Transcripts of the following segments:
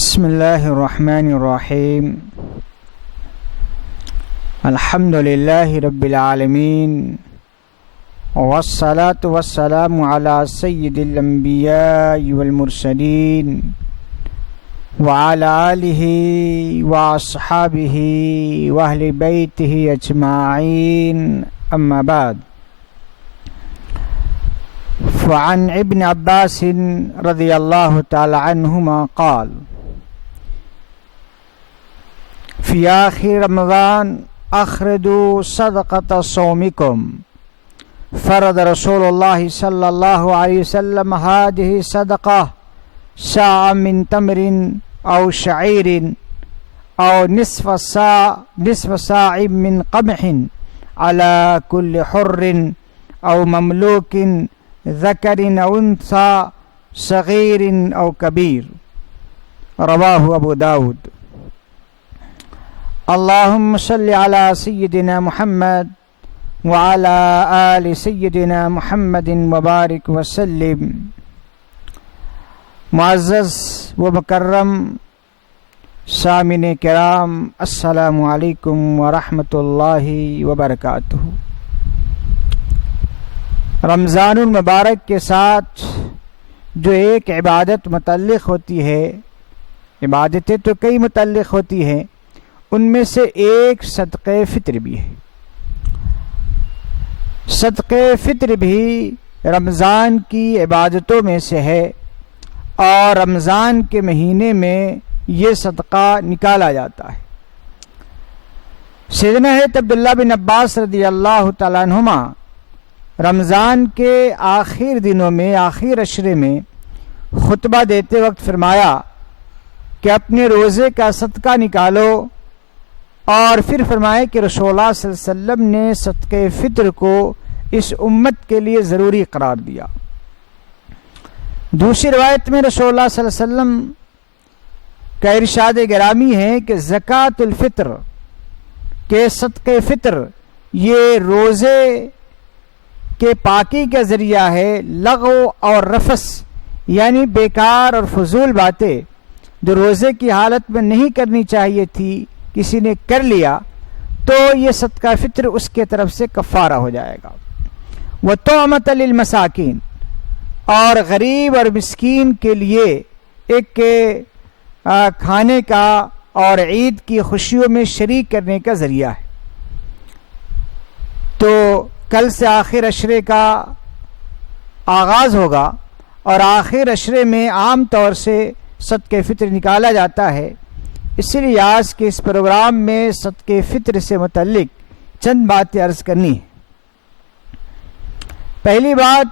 بسم اللہ الرحمن الرحیم الحمد للہ رب العالمین والصلاة والسلام علی سید الانبیاء والمرسلین وعلی آلہ واصحابہ واہل بیتہ اجمعین اما بعد فعن ابن عباس رضی اللہ تعالی عنہما قال فی آخر رمضان اخرجوا صدقة صومكم فرض رسول اللہ صلی اللہ علیہ وسلم هذه صدقة ساع من تمر او شعیر او نصف ساع من قمح على كل حر او مملوک ذکر او انثى صغیر او کبیر رواہ ابو داود۔ اللہم صلی علی سیدنا محمد وعلی آل سیدنا محمد وبارک وسلم۔ معزز و مکرم سامعین کرام، السلام علیکم ورحمۃ اللہ وبرکاتہ۔ رمضان المبارک کے ساتھ جو ایک عبادت متعلق ہوتی ہے، عبادتیں تو کئی متعلق ہوتی ہیں، ان میں سے ایک صدقہ فطر بھی ہے۔ صدقہ فطر بھی رمضان کی عبادتوں میں سے ہے، اور رمضان کے مہینے میں یہ صدقہ نکالا جاتا ہے۔ سیدنا حضرت عبداللہ بن عباس رضی اللہ تعالیٰ عنہما رمضان کے آخر دنوں میں، آخر عشرے میں خطبہ دیتے وقت فرمایا کہ اپنے روزے کا صدقہ نکالو، اور پھر فرمائے کہ رسول اللہ صلی اللہ علیہ وسلم نے صدقہ فطر کو اس امت کے لیے ضروری قرار دیا۔ دوسری روایت میں رسول اللہ صلی اللہ علیہ وسلم کا ارشاد گرامی ہے کہ زکوٰۃ الفطر کے صدقہ فطر یہ روزے کہ پاکی کا ذریعہ ہے، لغو اور رفث یعنی بیکار اور فضول باتیں جو روزے کی حالت میں نہیں کرنی چاہیے تھی، کسی نے کر لیا تو یہ صدقہ فطر اس کے طرف سے کفارہ ہو جائے گا۔ وَطُعْمَةً لِلْمَسَاكِينَ، اور غریب اور مسکین کے لیے ایک کھانے کا اور عید کی خوشیوں میں شریک کرنے کا ذریعہ ہے۔ تو کل سے آخر عشرے کا آغاز ہوگا، اور آخر عشرے میں عام طور سے صدقہ فطر نکالا جاتا ہے۔ اس لیے آج کے اس پروگرام میں صدقہ فطر سے متعلق چند باتیں عرض کرنی ہیں۔ پہلی بات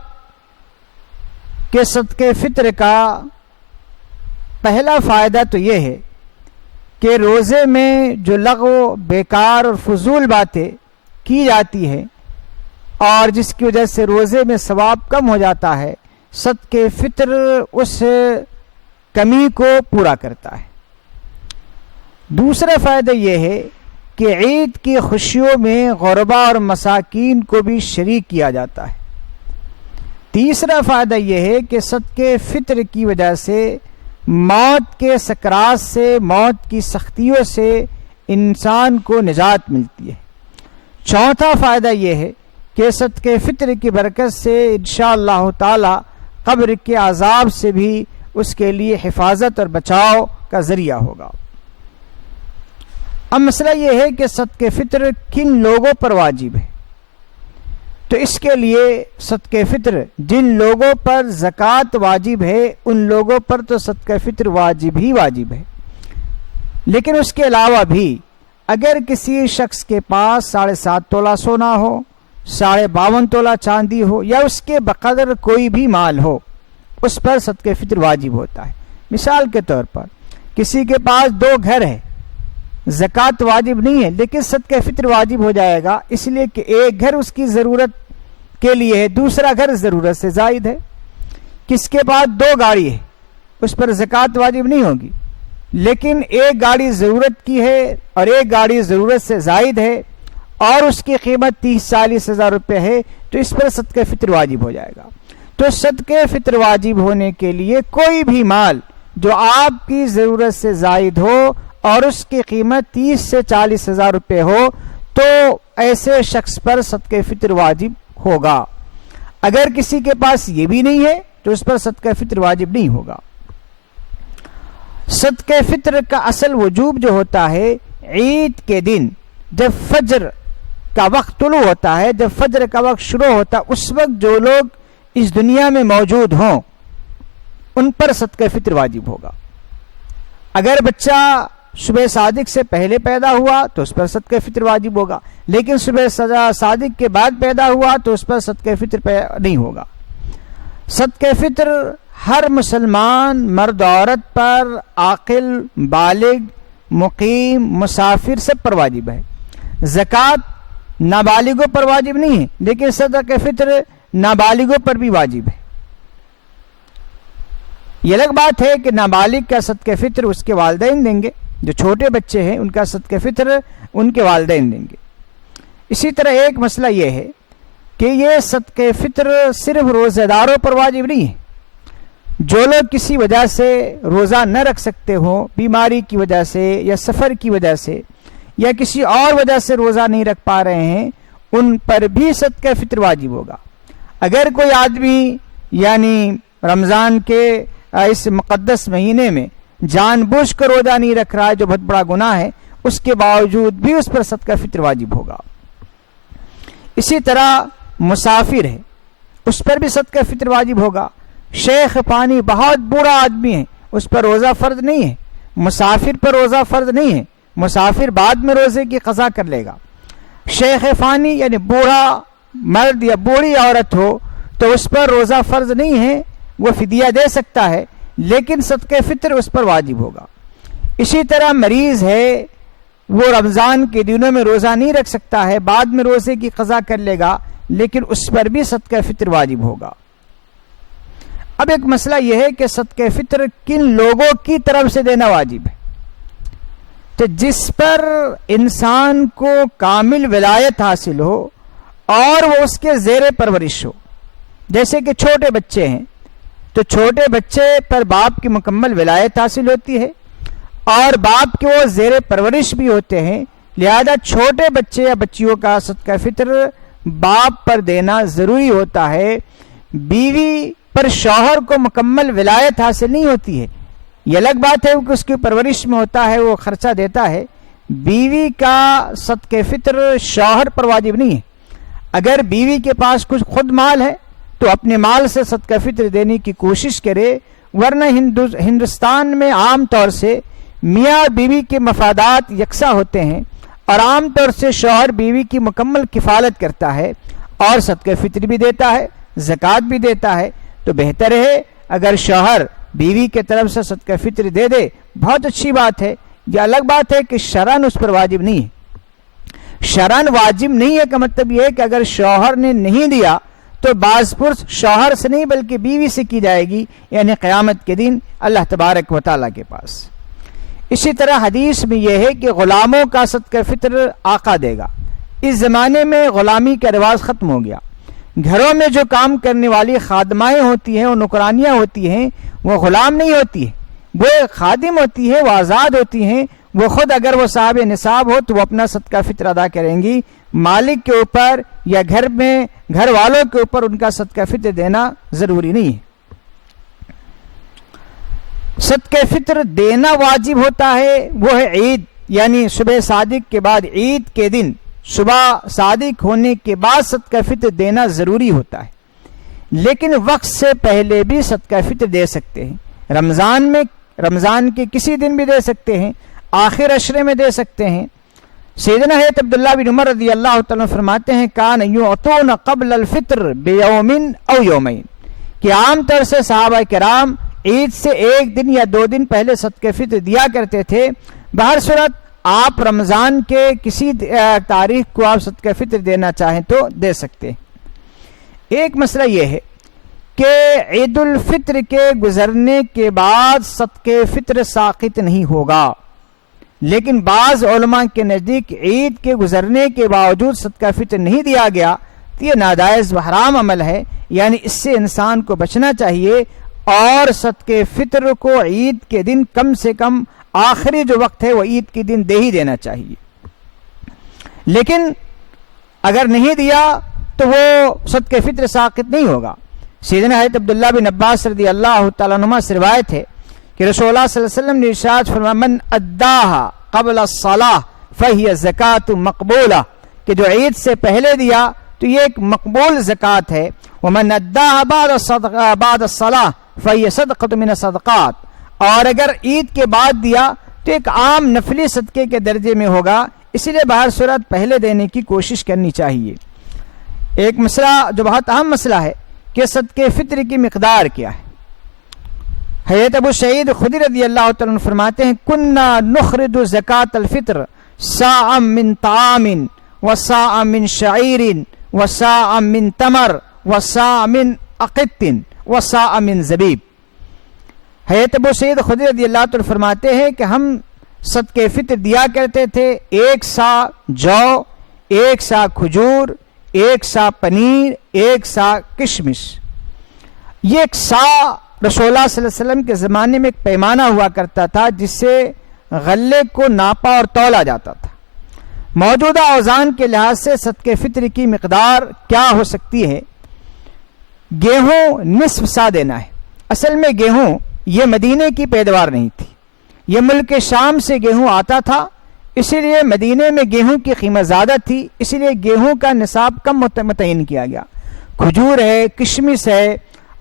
کہ صدقہ فطر کا پہلا فائدہ تو یہ ہے کہ روزے میں جو لغو، بیکار اور فضول باتیں کی جاتی ہیں اور جس کی وجہ سے روزے میں ثواب کم ہو جاتا ہے، صدقہ فطر اس کمی کو پورا کرتا ہے۔ دوسرا فائدہ یہ ہے کہ عید کی خوشیوں میں غربا اور مساکین کو بھی شریک کیا جاتا ہے۔ تیسرا فائدہ یہ ہے کہ صدقہ فطر کی وجہ سے موت کے سکرات سے، موت کی سختیوں سے انسان کو نجات ملتی ہے۔ چوتھا فائدہ یہ ہے کہ صدقہ فطر کی برکت سے انشاءاللہ تعالی قبر کے عذاب سے بھی اس کے لیے حفاظت اور بچاؤ کا ذریعہ ہوگا۔ اب مسئلہ یہ ہے کہ صدقہ فطر کن لوگوں پر واجب ہے، تو اس کے لیے صدقہ فطر جن لوگوں پر زکوٰۃ واجب ہے ان لوگوں پر تو صدقہ فطر واجب ہی واجب ہے، لیکن اس کے علاوہ بھی اگر کسی شخص کے پاس 7.5 تولہ سونا ہو، 52.5 تولہ چاندی ہو، یا اس کے بقدر کوئی بھی مال ہو، اس پر صدقہ فطر واجب ہوتا ہے۔ مثال کے طور پر کسی کے پاس 2 گھر ہے، زکوٰۃ واجب نہیں ہے لیکن صدقہ فطر واجب ہو جائے گا، اس لیے کہ ایک گھر اس کی ضرورت کے لیے ہے، دوسرا گھر ضرورت سے زائد ہے۔ کس کے پاس 2 گاڑی ہے، اس پر زکوٰۃ واجب نہیں ہوگی، لیکن ایک گاڑی ضرورت کی ہے اور ایک گاڑی ضرورت سے زائد ہے، اور اس کی قیمت 30-40 ہزار روپے ہے، تو اس پر صدقہ فطر واجب ہو جائے گا۔ تو صدقہ فطر واجب ہونے کے لیے کوئی بھی مال جو آپ کی ضرورت سے زائد ہو اور اس کی قیمت 30 سے 40 ہزار روپے ہو تو ایسے شخص پر صدقہ فطر واجب ہوگا. اگر کسی کے پاس یہ بھی نہیں ہے تو اس پر صدقہ فطر واجب نہیں ہوگا. صدقہ فطر کا اصل وجوب جو ہوتا ہے عید کے دن جب فجر کا وقت طلوع ہوتا ہے، جب فجر کا وقت شروع ہوتا ہے، اس وقت جو لوگ اس دنیا میں موجود ہوں ان پر صدقہ فطر واجب ہوگا. اگر بچہ صبح صادق سے پہلے پیدا ہوا تو اس پر صدقہ فطر واجب ہوگا، لیکن صبح صادق کے بعد پیدا ہوا تو اس پر صدقہ فطر نہیں ہوگا. صدقہ فطر ہر مسلمان مرد عورت پر، عاقل، بالغ، مقیم، مسافر سب پر واجب ہے. زکوٰۃ نابالغوں پر واجب نہیں ہے، لیکن صدقہ فطر نابالغوں پر بھی واجب ہے. یہ الگ بات ہے کہ نابالغ کا صدقہ فطر اس کے والدین دیں گے، جو چھوٹے بچے ہیں ان کا صدقہ فطر ان کے والدین دیں گے. اسی طرح ایک مسئلہ یہ ہے کہ یہ صدقہ فطر صرف روزہ داروں پر واجب نہیں ہے. جو لوگ کسی وجہ سے روزہ نہ رکھ سکتے ہوں، بیماری کی وجہ سے یا سفر کی وجہ سے یا کسی اور وجہ سے روزہ نہیں رکھ پا رہے ہیں، ان پر بھی صدقہ فطر واجب ہوگا. اگر کوئی آدمی یعنی رمضان کے اس مقدس مہینے میں جان بوجھ کر روزہ نہیں رکھ رہا ہے، جو بہت بڑا گناہ ہے، اس کے باوجود بھی اس پر صدقہ فطر واجب ہوگا. اسی طرح مسافر ہے، اس پر بھی صدقہ فطر واجب ہوگا. شیخ پانی بہت بوڑھا آدمی ہے، اس پر روزہ فرض نہیں ہے، مسافر پر روزہ فرض نہیں ہے، مسافر بعد میں روزے کی قضا کر لے گا. شیخ فانی یعنی بوڑھا مرد یا بوڑھی عورت ہو تو اس پر روزہ فرض نہیں ہے، وہ فدیہ دے سکتا ہے، لیکن صدقہ فطر اس پر واجب ہوگا. اسی طرح مریض ہے، وہ رمضان کے دنوں میں روزہ نہیں رکھ سکتا ہے، بعد میں روزے کی قضا کر لے گا، لیکن اس پر بھی صدقہ فطر واجب ہوگا. اب ایک مسئلہ یہ ہے کہ صدقہ فطر کن لوگوں کی طرف سے دینا واجب ہے. تو جس پر انسان کو کامل ولایت حاصل ہو اور وہ اس کے زیر پرورش ہو. جیسے کہ چھوٹے بچے ہیں تو چھوٹے بچے پر باپ کی مکمل ولایت حاصل ہوتی ہے اور باپ کے وہ زیر پرورش بھی ہوتے ہیں، لہذا چھوٹے بچے یا بچیوں کا صدقہ فطر باپ پر دینا ضروری ہوتا ہے. بیوی پر شوہر کو مکمل ولایت حاصل نہیں ہوتی ہے. یہ الگ بات ہے کہ اس کی پرورش میں ہوتا ہے، وہ خرچہ دیتا ہے. بیوی کا صدقہ فطر شوہر پر واجب نہیں ہے. اگر بیوی کے پاس کچھ خود مال ہے تو اپنے مال سے صدقہ فطر دینے کی کوشش کرے، ورنہ ہندوستان میں عام طور سے میاں اور بیوی کے مفادات یکساں ہوتے ہیں اور عام طور سے شوہر بیوی کی مکمل کفالت کرتا ہے اور صدقہ فطر بھی دیتا ہے، زکوٰۃ بھی دیتا ہے. تو بہتر ہے اگر شوہر بیوی کے طرف سے صدقہ فطر دے دے، بہت اچھی بات ہے. یہ الگ بات ہے کہ شرعاً اس پر واجب نہیں ہے. شرعاً واجب نہیں ہے کا مطلب یہ ہے کہ اگر شوہر نے نہیں دیا تو باز پرس شوہر سے نہیں بلکہ بیوی سے کی جائے گی، یعنی قیامت کے دن اللہ تبارک و تعالیٰ کے پاس. اسی طرح حدیث میں یہ ہے کہ غلاموں کا صدقہ فطر آقا دے گا. اس زمانے میں غلامی کا رواج ختم ہو گیا. گھروں میں جو کام کرنے والی خادمائیں ہوتی ہیں، وہ نوکرانیاں ہوتی ہیں، وہ غلام نہیں ہوتی ہے، وہ خادم ہوتی ہے، وہ آزاد ہوتی ہیں. وہ خود اگر وہ صاحب نصاب ہو تو وہ اپنا صدقہ فطر ادا کریں گی. مالک کے اوپر یا گھر والوں کے اوپر ان کا صدقہ فطر دینا ضروری نہیں ہے. صدقہ فطر دینا واجب ہوتا ہے وہ ہے عید، یعنی صبح صادق کے بعد عید کے دن صبح صادق ہونے کے بعد صدقہ فطر دینا ضروری ہوتا ہے. لیکن وقت سے پہلے بھی صدقہ فطر دے سکتے ہیں. رمضان کے کسی دن بھی دے سکتے ہیں، آخر عشرے میں دے سکتے ہیں. سیدنا حضرت عبداللہ بن عمر رضی اللہ تعالیٰ فرماتے ہیں کان یعطون قبل الفطر بیوم او یومین، کہ عام طور سے صحابہ کرام عید سے ایک دن یا 2 دن پہلے صدقہ فطر دیا کرتے تھے. بہر صورت آپ رمضان کے کسی تاریخ کو آپ صدقہ فطر دینا چاہیں تو دے سکتے ہیں. ایک مسئلہ یہ ہے کہ عید الفطر کے گزرنے کے بعد صدقہ فطر ساقط نہیں ہوگا، لیکن بعض علماء کے نزدیک عید کے گزرنے کے باوجود صدقہ فطر نہیں دیا گیا تو یہ ناجائز و حرام عمل ہے، یعنی اس سے انسان کو بچنا چاہیے اور صدقے فطر کو عید کے دن کم سے کم آخری جو وقت ہے وہ عید کے دن دے ہی دینا چاہیے. لیکن اگر نہیں دیا تو وہ صدقے فطر ساقط نہیں ہوگا. سیدنا حضرت عبداللہ بن عباس رضی اللہ تعالیٰ عنہما سے روایت ہے کہ رسول اللہ صلی اللہ علیہ وسلم نے ارشاد فرمایا من اداہا قبل الصلاۃ فہی زکوۃ مقبولہ، کہ جو عید سے پہلے دیا تو یہ ایک مقبول زکوٰۃ ہے. ومن اداہا بعد الصلاۃ فہی صدقۃ من الصدقات، اور اگر عید کے بعد دیا تو ایک عام نفلی صدقے کے درجے میں ہوگا. اسی لیے بہر صورت پہلے دینے کی کوشش کرنی چاہیے. ایک مسئلہ جو بہت اہم مسئلہ ہے کہ صدقے فطر کی مقدار کیا ہے. حضرت ابو سعید خدری رضی اللہ تعالیٰ عنہ فرماتے ہیں کننا نخرج زکاۃ الفطر صاعا من طعام وصاعا من شعیر وصاعا من تمر وصاعا من عقط وصاعا من زبیب. حضرت ابو سعید خدری رضی اللہ تعالیٰ فرماتے ہیں کہ ہم صدقے فطر دیا کرتے تھے 1 سا جو، 1 سا کھجور، 1 سا پنیر، 1 سا کشمش. یہ 1 سا رسول اللہ صلی اللہ علیہ وسلم کے زمانے میں ایک پیمانہ ہوا کرتا تھا جس سے غلے کو ناپا اور تولا جاتا تھا. موجودہ اوزان کے لحاظ سے صدقے فطر کی مقدار کیا ہو سکتی ہے؟ گیہوں نصف سا دینا ہے. اصل میں گیہوں یہ مدینے کی پیداوار نہیں تھی، یہ ملک شام سے گیہوں آتا تھا، اسی لیے مدینے میں گیہوں کی قیمت زیادہ تھی، اسی لیے گیہوں کا نصاب کم متعین کیا گیا. کھجور ہے، کشمش ہے،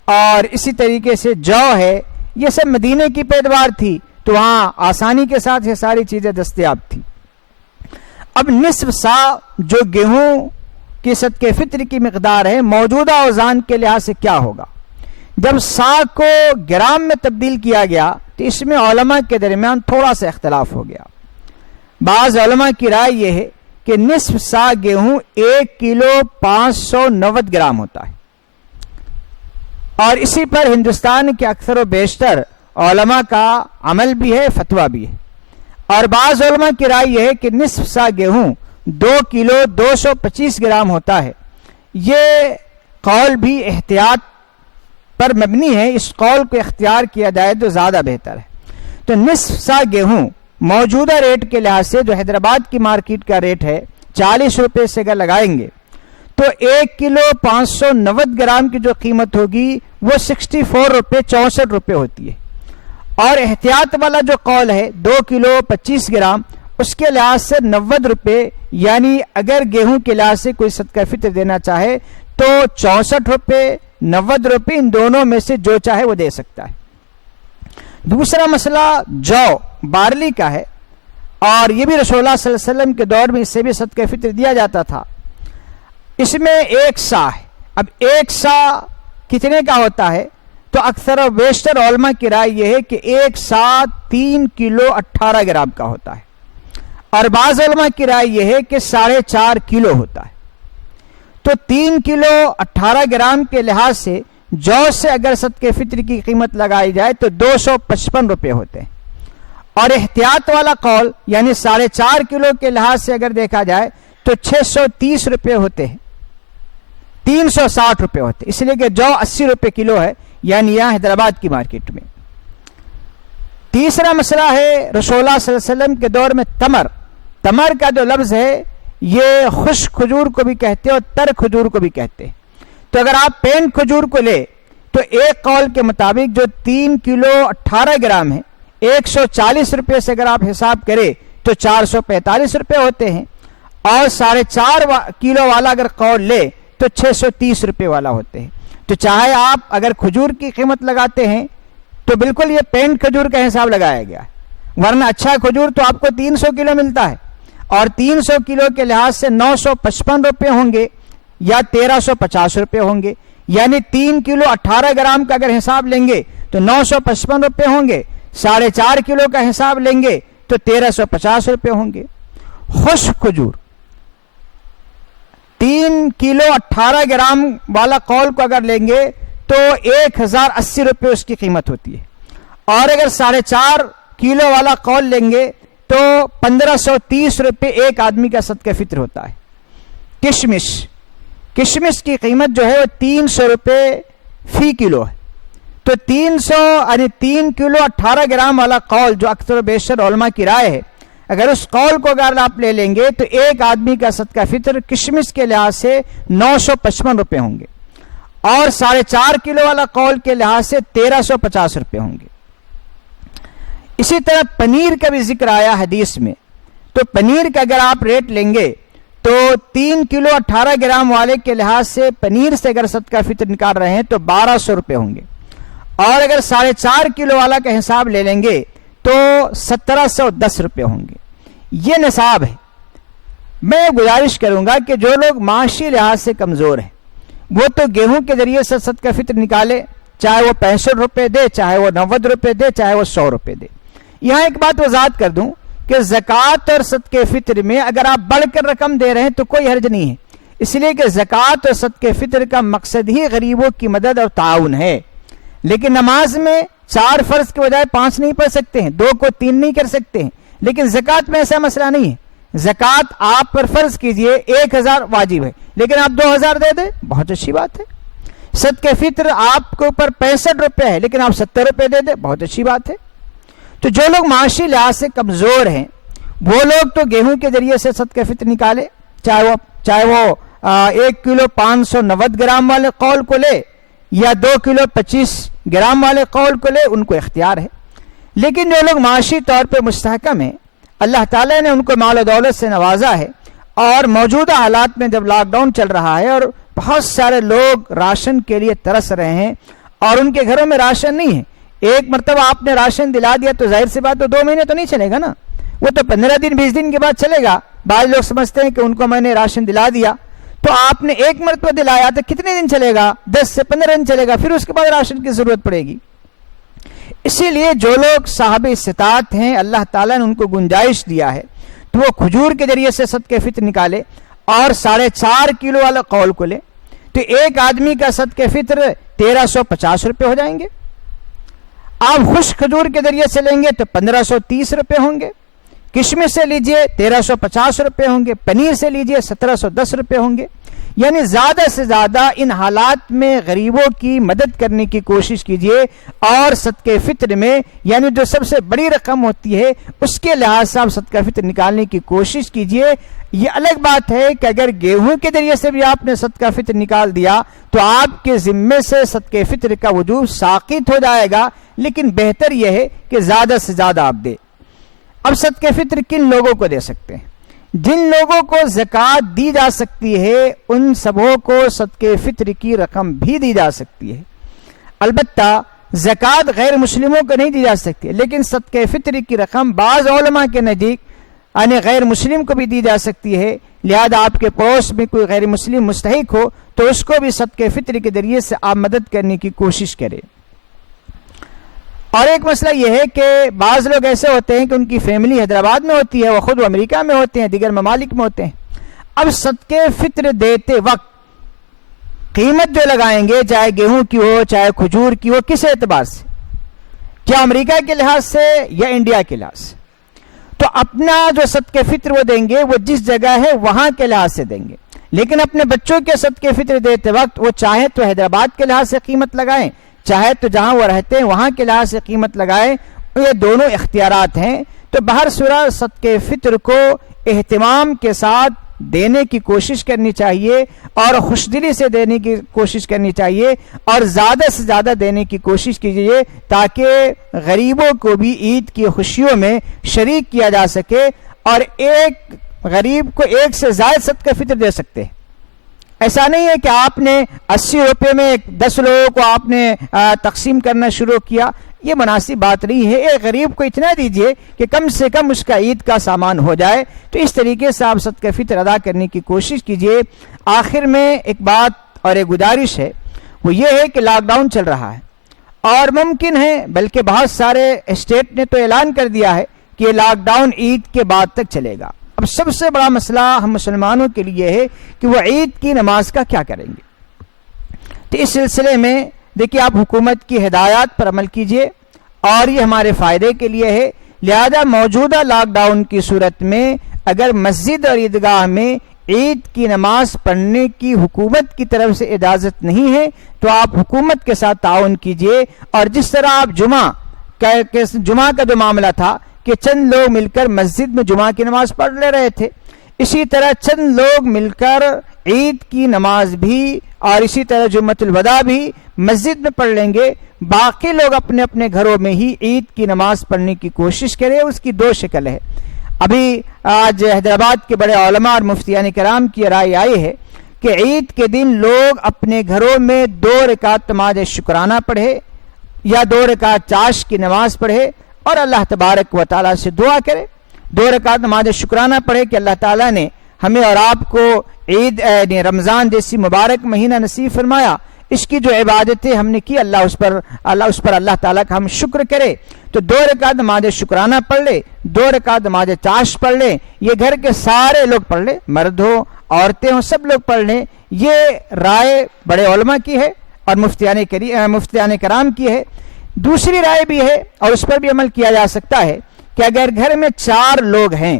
اور اسی طریقے سے جو ہے، یہ سب مدینے کی پیداوار تھی تو وہاں آسانی کے ساتھ یہ ساری چیزیں دستیاب تھی. اب نصف سا جو گیہوں کی صدقے فطر کی مقدار ہے موجودہ اوزان کے لحاظ سے کیا ہوگا؟ جب سا کو گرام میں تبدیل کیا گیا تو اس میں علماء کے درمیان تھوڑا سا اختلاف ہو گیا. بعض علماء کی رائے یہ ہے کہ نصف سا گیہوں 1 کلو 590 گرام ہوتا ہے، اور اسی پر ہندوستان کے اکثر و بیشتر علماء کا عمل بھی ہے، فتویٰ بھی ہے. اور بعض علماء کی رائے یہ ہے کہ نصف سا گیہوں 2 کلو 225 گرام ہوتا ہے. یہ قول بھی احتیاط پر مبنی ہے، اس قول کو اختیار کیا جائے تو زیادہ بہتر ہے. تو نصف سا گیہوں موجودہ ریٹ کے لحاظ سے جو حیدرآباد کی مارکیٹ کا ریٹ ہے 40 روپے سے اگر لگائیں گے تو 1 کلو 590 گرام کی جو قیمت ہوگی وہ 64 روپے 64 روپے ہوتی ہے. اور احتیاط والا جو قول ہے 2 کلو 25 گرام اس کے لحاظ سے 90 روپے، یعنی اگر گیہوں کے لحاظ سے کوئی صدقہ فطر دینا چاہے تو 64 روپے 90 روپے ان دونوں میں سے جو چاہے وہ دے سکتا ہے. دوسرا مسئلہ جو بارلی کا ہے، اور یہ بھی رسول اللہ صلی اللہ علیہ وسلم کے دور میں اس سے بھی صدقہ فطر دیا جاتا تھا. اس میں 1 سا ہے. اب 1 سا کتنے کا ہوتا ہے؟ تو اکثر و بیشتر علماء کی رائے یہ ہے کہ 1 سا 3 کلو 18 گرام کا ہوتا ہے، اور بعض علماء کی رائے یہ ہے کہ 4.5 کلو ہوتا ہے. تو 3 کلو 18 گرام کے لحاظ سے جو سے اگر صدقے فطر کی قیمت لگائی جائے تو 255 روپے ہوتے ہیں. اور احتیاط والا قول یعنی 4.5 کلو کے لحاظ سے اگر دیکھا جائے تو 630 روپے ہوتے ہیں، 360 روپے ہوتے ہیں، اس لیے کہ جو 80 روپے کلو ہے، یعنی یہاں حیدرآباد کی مارکیٹ میں. تیسرا مسئلہ ہے رسول اللہ صلی اللہ علیہ وسلم کے دور میں تمر. تمر کا جو لفظ ہے یہ خشک کھجور کو بھی کہتے ہیں اور تر کھجور کو بھی کہتے ہیں. تو اگر آپ پین کھجور کو لے تو ایک قول کے مطابق جو 3 کلو 18 گرام ہے 140 روپے سے اگر آپ حساب کریں تو 445 روپے ہوتے ہیں، اور 4.5 کلو والا اگر قول لے تو 630 روپے والا ہوتے ہیں. تو چاہے آپ اگر کھجور کی قیمت لگاتے ہیں تو بالکل یہ پینٹ کھجور کا حساب لگایا گیا ہے، ورنہ اچھا کھجور تو آپ کو 300 کلو ملتا ہے، اور 300 کلو کے لحاظ سے 955 روپے ہوں گے یا 1350 روپے ہوں گے. یعنی 3 کلو 18 گرام کا اگر حساب لیں گے تو 955 روپے ہوں گے، 4.5 کلو کا حساب لیں گے تو 1350 روپے ہوں گے. خشک کھجور 3 کلو 18 گرام والا قول کو اگر لیں گے تو 1080 روپے اس کی قیمت ہوتی ہے، اور اگر 4.5 کلو والا قول لیں گے تو 1530 روپے ایک آدمی کا صدقہ فطر ہوتا ہے. کشمش کی قیمت جو ہے وہ 300 روپے فی کلو ہے. تو 300 یعنی 3 کلو 18 گرام والا قول جو اکثر و بیشتر علماء کی رائے ہے، اگر اس قول کو اگر آپ لے لیں گے تو ایک آدمی کا صدقہ فطر کشمش کے لحاظ سے 955 روپے ہوں گے، اور 4.5 کلو والا قول کے لحاظ سے 1350 روپے ہوں گے۔ اسی طرح پنیر کا بھی ذکر آیا حدیث میں، تو پنیر کا اگر آپ ریٹ لیں گے تو 3 کلو 18 گرام والے کے لحاظ سے پنیر سے اگر صدقہ فطر نکال رہے ہیں تو 1200 روپے ہوں گے، اور اگر 4.5 کلو والا کا حساب لے لیں گے تو 1710 روپے ہوں گے۔ یہ نصاب ہے۔ میں گزارش کروں گا کہ جو لوگ معاشی لحاظ سے کمزور ہیں وہ تو گیہوں کے ذریعے سے صدقہ فطر نکالے، چاہے وہ 65 روپے دے، چاہے وہ 90 روپے دے، چاہے وہ 100 روپے دے۔ یہاں ایک بات وضاحت کر دوں کہ زکوٰۃ اور صدقہ فطر میں اگر آپ بڑھ کر رقم دے رہے ہیں تو کوئی حرج نہیں ہے، اس لیے کہ زکوٰۃ اور صدقہ فطر کا مقصد ہی غریبوں کی مدد اور تعاون ہے۔ لیکن نماز میں 4 فرض کے بجائے 5 نہیں پڑھ سکتے ہیں، 2 کو 3 نہیں کر سکتے ہیں، لیکن زکوٰۃ میں ایسا مسئلہ نہیں ہے۔ زکوٰۃ آپ پر فرض کیجئے 1000 واجب ہے، لیکن آپ 2000 دے دیں، بہت اچھی بات ہے۔ صدقہ فطر آپ کے اوپر 65 روپے ہے، لیکن آپ 70 روپے دے دیں، بہت اچھی بات ہے۔ تو جو لوگ معاشی لحاظ سے کمزور ہیں وہ لوگ تو گیہوں کے ذریعے سے صدقہ فطر نکالے، چاہے وہ 1 کلو 590 گرام والے قول کو لے یا 2 کلو 25 گرام والے قول کو لے، ان کو اختیار ہے۔ لیکن جو لوگ معاشی طور پہ مستحکم ہیں، اللہ تعالیٰ نے ان کو مال و دولت سے نوازا ہے، اور موجودہ حالات میں جب لاک ڈاؤن چل رہا ہے اور بہت سارے لوگ راشن کے لیے ترس رہے ہیں اور ان کے گھروں میں راشن نہیں ہے، ایک مرتبہ آپ نے راشن دلا دیا تو ظاہر سی بات تو 2 مہینے تو نہیں چلے گا نا، وہ تو 15 دن 20 دن کے بعد چلے گا۔ بعض لوگ سمجھتے ہیں کہ ان کو میں نے راشن دلا دیا، تو آپ نے ایک مرتبہ دلایا تو کتنے دن چلے گا؟ 10 سے 15 دن چلے گا، پھر اس کے بعد راشن کی ضرورت پڑے گی۔ اسی لیے جو لوگ صاحب استطاعت ہیں، اللہ تعالیٰ نے ان کو گنجائش دیا ہے تو وہ کھجور کے ذریعے سے صدقہ فطر نکالے اور 4.5 کلو والا قول کو لے، تو ایک آدمی کا صدقہ فطر 1350 روپے ہو جائیں گے۔ آپ خشک کھجور کے ذریعے سے لیں گے تو 1530 روپے ہوں گے، کشمش سے لیجئے 1350 روپے ہوں گے، پنیر سے لیجئے 1710 روپے ہوں گے۔ یعنی زیادہ سے زیادہ ان حالات میں غریبوں کی مدد کرنے کی کوشش کیجئے، اور صدقہ فطر میں یعنی جو سب سے بڑی رقم ہوتی ہے اس کے لحاظ سے آپ صدقہ فطر نکالنے کی کوشش کیجئے۔ یہ الگ بات ہے کہ اگر گیہوں کے ذریعے سے بھی آپ نے صدقہ فطر نکال دیا تو آپ کے ذمے سے صدقہ فطر کا وجوب ساقط ہو جائے گا، لیکن بہتر یہ ہے کہ زیادہ سے زیادہ آپ دیں۔ اب صدقہ فطر کن لوگوں کو دے سکتے ہیں؟ جن لوگوں کو زکوٰۃ دی جا سکتی ہے ان سبوں کو صدقہ فطر کی رقم بھی دی جا سکتی ہے۔ البتہ زکوٰۃ غیر مسلموں کو نہیں دی جا سکتی، لیکن صدقہ فطر کی رقم بعض علماء کے نزدیک یعنی غیر مسلم کو بھی دی جا سکتی ہے، لہذا آپ کے پڑوس میں کوئی غیر مسلم مستحق ہو تو اس کو بھی صدقہ فطر کے ذریعے سے آپ مدد کرنے کی کوشش کریں۔ اور ایک مسئلہ یہ ہے کہ بعض لوگ ایسے ہوتے ہیں کہ ان کی فیملی حیدرآباد میں ہوتی ہے، وہ خود امریکہ میں ہوتے ہیں، دیگر ممالک میں ہوتے ہیں۔ اب صدقہ فطر دیتے وقت قیمت جو لگائیں گے، چاہے گیہوں کی ہو چاہے کھجور کی ہو، کس اعتبار سے؟ کیا امریکہ کے لحاظ سے یا انڈیا کے لحاظ سے؟ تو اپنا جو صدقہ فطر وہ دیں گے وہ جس جگہ ہے وہاں کے لحاظ سے دیں گے، لیکن اپنے بچوں کے صدقہ فطر دیتے وقت وہ چاہے تو حیدرآباد کے لحاظ سے قیمت لگائیں، چاہے تو جہاں وہ رہتے ہیں وہاں کے لحاظ سے قیمت لگائیں، یہ دونوں اختیارات ہیں۔ تو بہر صورت صدقہ فطر کو اہتمام کے ساتھ دینے کی کوشش کرنی چاہیے اور خوش دلی سے دینے کی کوشش کرنی چاہیے، اور زیادہ سے زیادہ دینے کی کوشش کیجیے تاکہ غریبوں کو بھی عید کی خوشیوں میں شریک کیا جا سکے، اور ایک غریب کو 1 سے زائد صدقہ فطر دے سکتے ہیں۔ ایسا نہیں ہے کہ آپ نے 80 روپے میں 10 لوگوں کو آپ نے تقسیم کرنا شروع کیا، یہ مناسب بات نہیں ہے۔ ایک غریب کو اتنا دیجئے کہ کم سے کم اس کا عید کا سامان ہو جائے، تو اس طریقے سے آپ صدقہ فطر ادا کرنے کی کوشش کیجئے۔ آخر میں ایک بات اور ایک گزارش ہے، وہ یہ ہے کہ لاک ڈاؤن چل رہا ہے، اور ممکن ہے بلکہ بہت سارے اسٹیٹ نے تو اعلان کر دیا ہے کہ یہ لاک ڈاؤن عید کے بعد تک چلے گا۔ اب سب سے بڑا مسئلہ ہم مسلمانوں کے لیے ہے کہ وہ عید کی نماز کا کیا کریں گے۔ تو اس سلسلے میں دیکھیے، آپ حکومت کی ہدایات پر عمل کیجئے، اور یہ ہمارے فائدے کے لیے ہے۔ لہذا موجودہ لاک ڈاؤن کی صورت میں اگر مسجد اور عیدگاہ میں عید کی نماز پڑھنے کی حکومت کی طرف سے اجازت نہیں ہے تو آپ حکومت کے ساتھ تعاون کیجئے. اور جس طرح آپ جمعہ کا جو معاملہ تھا کہ چند لوگ مل کر مسجد میں جمعہ کی نماز پڑھ لے رہے تھے، اسی طرح چند لوگ مل کر عید کی نماز بھی اور اسی طرح جمعۃ الوداع بھی مسجد میں پڑھ لیں گے. باقی لوگ اپنے اپنے گھروں میں ہی عید کی نماز پڑھنے کی کوشش کریں. اس کی دو شکل ہے. ابھی آج حیدرآباد کے بڑے علماء اور مفتیان کرام کی رائے آئی ہے کہ عید کے دن لوگ اپنے گھروں میں 2 رکعت نماز شکرانہ پڑھے یا 2 رکعت چاش کی نماز پڑھے اور اللہ تبارک و تعالیٰ سے دعا کرے. 2 رکعت نماز شکرانہ پڑھے کہ اللہ تعالیٰ نے ہمیں اور آپ کو عید رمضان جیسی مبارک مہینہ نصیب فرمایا. اس کی جو عبادتیں ہم نے کی اللہ اس پر اللہ تعالیٰ کا ہم شکر کرے. تو 2 رکعت نماز شکرانہ پڑھ لے، 2 رکعت نماز چاش پڑھ لے. یہ گھر کے سارے لوگ پڑھ لے، مرد ہو عورتیں ہوں سب لوگ پڑھ لیں. یہ رائے بڑے علماء کی ہے اور مفتیان کرام کی ہے. دوسری رائے بھی ہے اور اس پر بھی عمل کیا جا سکتا ہے کہ اگر گھر میں 4 لوگ ہیں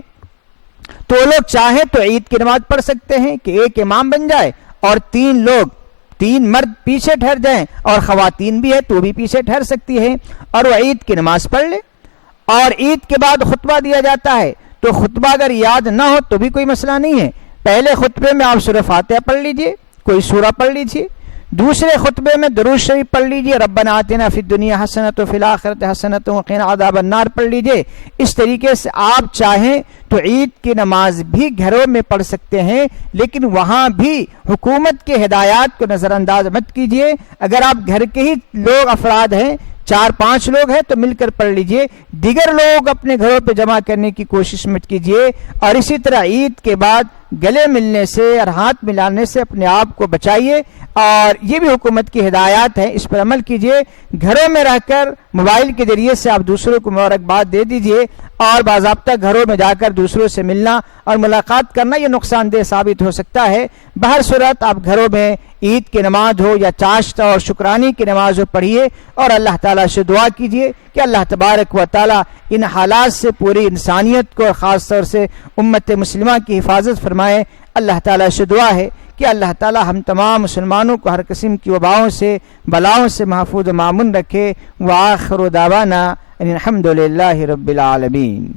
تو وہ لوگ چاہیں تو عید کی نماز پڑھ سکتے ہیں کہ ایک امام بن جائے اور 3 مرد پیچھے ٹھہر جائیں اور خواتین بھی ہے تو بھی پیچھے ٹھہر سکتی ہے اور وہ عید کی نماز پڑھ لے. اور عید کے بعد خطبہ دیا جاتا ہے تو خطبہ اگر یاد نہ ہو تو بھی کوئی مسئلہ نہیں ہے. پہلے خطبے میں آپ سورہ فاتحہ پڑھ لیجئے، کوئی سورہ پڑھ لیجئے. دوسرے خطبے میں درود شریف پڑھ لیجئے، ربنا آتنا فی الدنیا حسنۃ وفی الآخرۃ حسنۃ وقنا عذاب النار پڑھ لیجئے. اس طریقے سے آپ چاہیں تو عید کی نماز بھی گھروں میں پڑھ سکتے ہیں، لیکن وہاں بھی حکومت کے ہدایات کو نظر انداز مت کیجئے. اگر آپ گھر کے ہی لوگ افراد ہیں، 4-5 لوگ ہیں تو مل کر پڑھ لیجئے، دیگر لوگ اپنے گھروں پہ جمع کرنے کی کوشش مت کیجئے. اور اسی طرح عید کے بعد گلے ملنے سے اور ہاتھ ملانے سے اپنے آپ کو بچائیے. اور یہ بھی حکومت کی ہدایات ہیں، اس پر عمل کیجئے. گھروں میں رہ کر موبائل کے ذریعے سے آپ دوسروں کو مبارکباد دے دیجئے اور باضابطہ گھروں میں جا کر دوسروں سے ملنا اور ملاقات کرنا یہ نقصان دہ ثابت ہو سکتا ہے. بہر صورت آپ گھروں میں عید کی نماز ہو یا چاشت اور شکرانی کی نماز ہو پڑھیے اور اللہ تعالیٰ سے دعا کیجئے کہ اللہ تبارک و تعالیٰ ان حالات سے پوری انسانیت کو اور خاص طور سے امت مسلمہ کی حفاظت فرمائے. اللہ تعالیٰ سے دعا ہے کہ اللہ تعالیٰ ہم تمام مسلمانوں کو ہر قسم کی وباؤں سے بلاؤں سے محفوظ و مامن رکھے. وآخر دعوانا ان الحمد للہ رب العالمین.